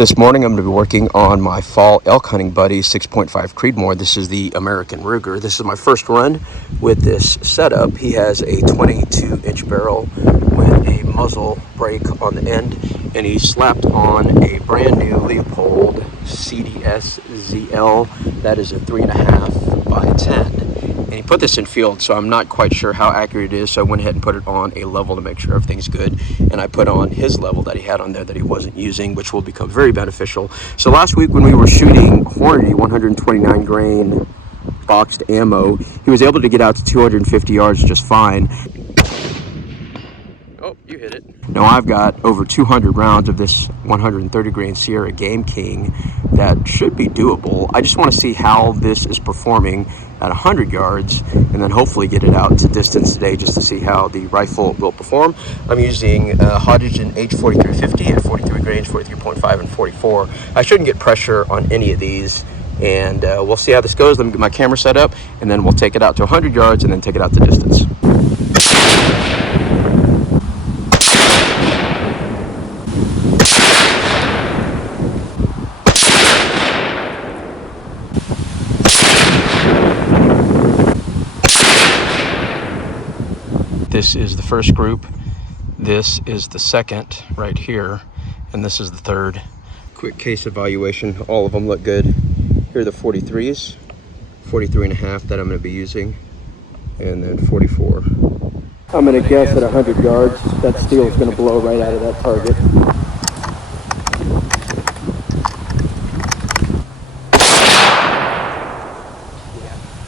This morning I'm going to be working on my fall elk hunting buddy 6.5 Creedmoor. This is the American Ruger. This is my first run with this setup. He has a 22-inch barrel with a muzzle brake on the end, and he slapped on a brand new Leopold CDS ZL. That is a 3.5 by 10. And he put this in field, so I'm not quite sure how accurate it is, so I went ahead and put it on a level to make sure everything's good. And I put on his level that he had on there that he wasn't using, which will become very beneficial. So last week when we were shooting Hornady 129 grain boxed ammo, he was able to get out to 250 yards just fine. Oh, you hit it. Now I've got over 200 rounds of this 130 grain Sierra Game King that should be doable. I just want to see how this is performing at 100 yards and then hopefully get it out to distance today just to see how the rifle will perform. I'm using Hodgdon H4350 at 43 grains, 43.5 and 44. I shouldn't get pressure on any of these, and we'll see how this goes. Let me get my camera set up and then we'll take it out to 100 yards and then take it out to distance. This is the first group, this is the second right here, and this is the third. Quick case evaluation, all of them look good. Here are the 43s, 43.5 that I'm going to be using, and then 44. I'm going to guess at 100 yards, that steel is going to blow right out of that target.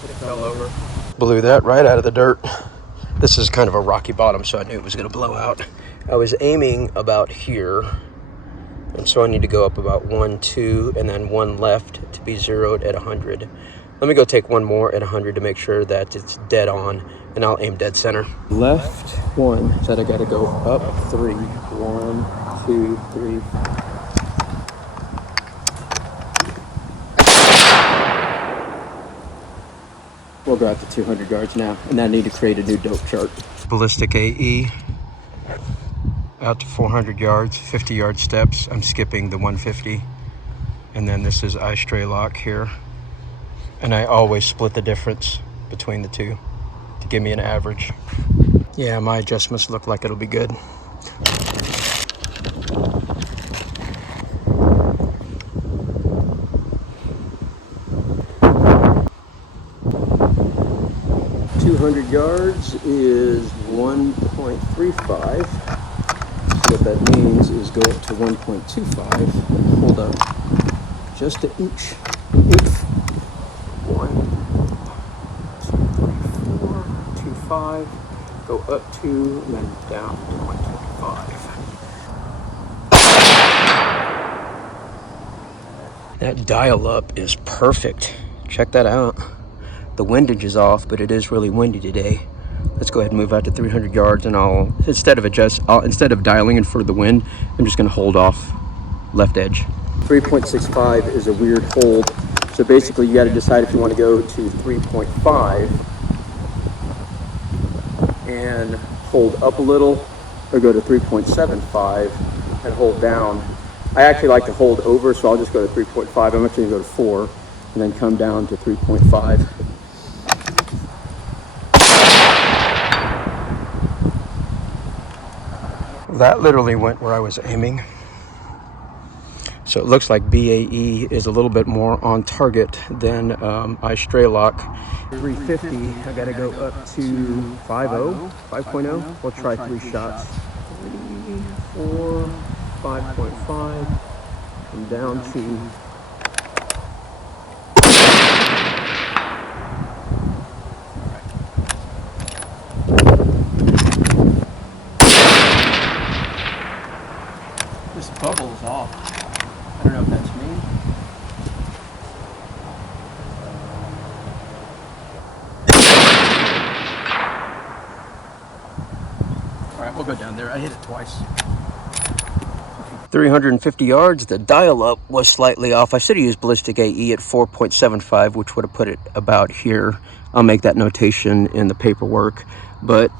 It fell over. Blew that right out of the dirt. This is kind of a rocky bottom, so I knew it was going to blow out. I was aiming about here, and so I need to go up about 1, 2, and then 1 left to be zeroed at 100. Let me go take one more at 100 to make sure that it's dead on, and I'll aim dead center. Left 1, so I got to go up 3. 1, 2, 3. We'll go out to 200 yards now, and I need to create a new dope chart. Ballistic AE, out to 400 yards, 50 yard steps. I'm skipping the 150. And then this is eye stray lock here. And I always split the difference between the two to give me an average. Yeah, my adjustments look like it'll be good. Yards is 1.35. So what that means is go up to 1.25. Hold up just an inch. 1, 2, 3, 4, 2, 5. Go up 2 and then down to 125. That dial up is perfect. Check that out. The windage is off, but it is really windy today. Let's go ahead and move out to 300 yards, and I'll instead of dialing in for the wind, I'm just going to hold off left edge. 3.65 is a weird hold, so basically you got to decide if you want to go to 3.5 and hold up a little, or go to 3.75 and hold down. I actually like to hold over, so I'll just go to 3.5. I'm actually going to go to 4 and then come down to 3.5. That literally went where I was aiming. So it looks like BAE is a little bit more on target than eye stray lock. 350, I gotta go up to 5.0. We'll try 3 shots. 3, 4, 5.5, and down to this bubble is off. I don't know if that's me. All right, we'll go down there. I hit it twice. 350 yards. The dial up was slightly off. I should have used ballistic AE at 4.75, which would have put it about here. I'll make that notation in the paperwork. But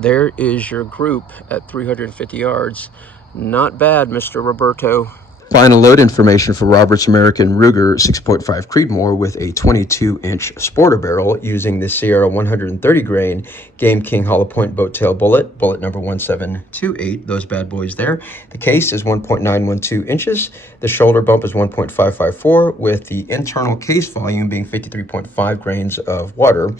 there is your group at 350 yards. Not bad, Mr. Roberto. Final load information for Robert's American Ruger 6.5 Creedmoor with a 22-inch sporter barrel using the Sierra 130 grain Game King hollow point boat tail bullet number 1728, those bad boys there. The case is 1.912 inches. The shoulder bump is 1.554 with the internal case volume being 53.5 grains of water.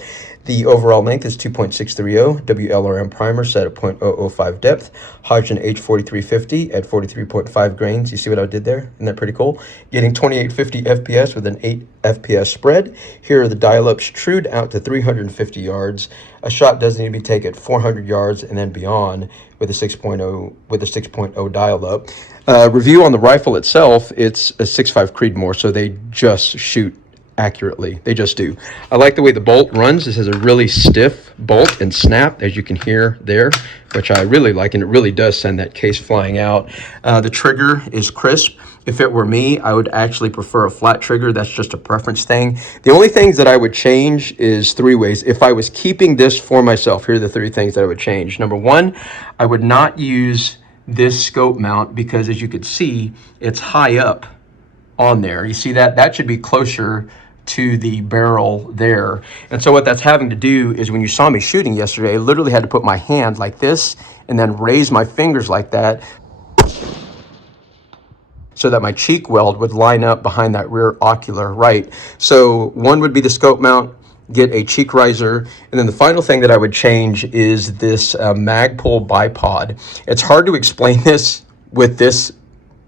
The overall length is 2.630, WLRM primer set at 0.005 depth, Hodgdon H4350 at 43.5 grains. You see what I did there? Isn't that pretty cool? Getting 2850 FPS with an 8 FPS spread. Here are the dial-ups trued out to 350 yards. A shot doesn't need to be taken at 400 yards and then beyond with a 6.0 dial-up. Review on the rifle itself, it's a 6.5 Creedmoor, so they just shoot accurately. They just do. I like the way the bolt runs. This is a really stiff bolt and snap, as you can hear there, which I really like, and it really does send that case flying out. The trigger is crisp. If it were me, I would actually prefer a flat trigger. That's just a preference thing. The only things that I would change is 3 ways. If I was keeping this for myself, here are the 3 things that I would change. Number 1, I would not use this scope mount because, as you can see, it's high up on there. You see that? That should be closer to the barrel there. And so what that's having to do is, when you saw me shooting yesterday, I literally had to put my hand like this and then raise my fingers like that so that my cheek weld would line up behind that rear ocular, right? So one would be the scope mount, get a cheek riser, and then the final thing that I would change is this Magpul bipod. It's hard to explain this with this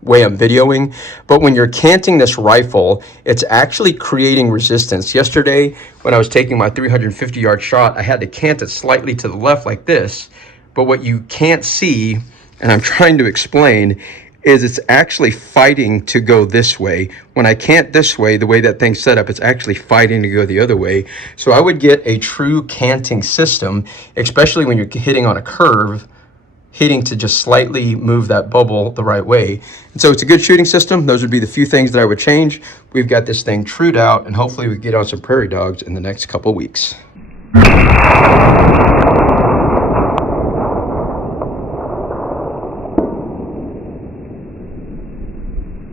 way I'm videoing, but when you're canting this rifle, it's actually creating resistance. Yesterday, when I was taking my 350 yard shot, I had to cant it slightly to the left like this, but what you can't see, and I'm trying to explain, is it's actually fighting to go this way. When I cant this way, the way that thing's set up, it's actually fighting to go the other way. So I would get a true canting system, especially when you're hitting on a curve, hitting to just slightly move that bubble the right way. And so it's a good shooting system. Those would be the few things that I would change. We've got this thing trued out, and hopefully we get on some prairie dogs in the next couple weeks.